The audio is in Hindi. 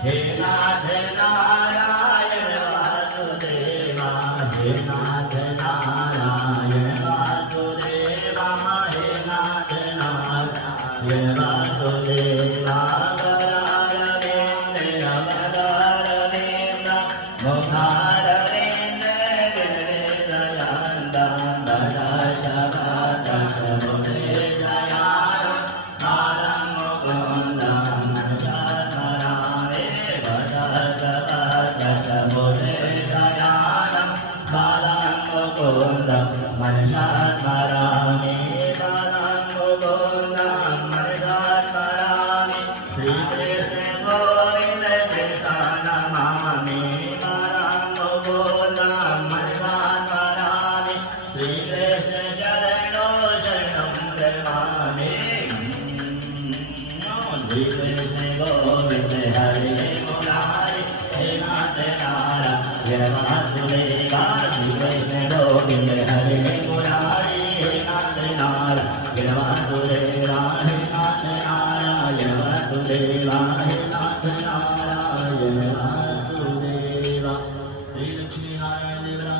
हे नाथ नारायण वासुदेवा हे नाथ नारायण वासुदेवा हे नाथ नारायण वासुदेवा वरारविंद वरारविंद मुखारविंद विरदयन्द Hare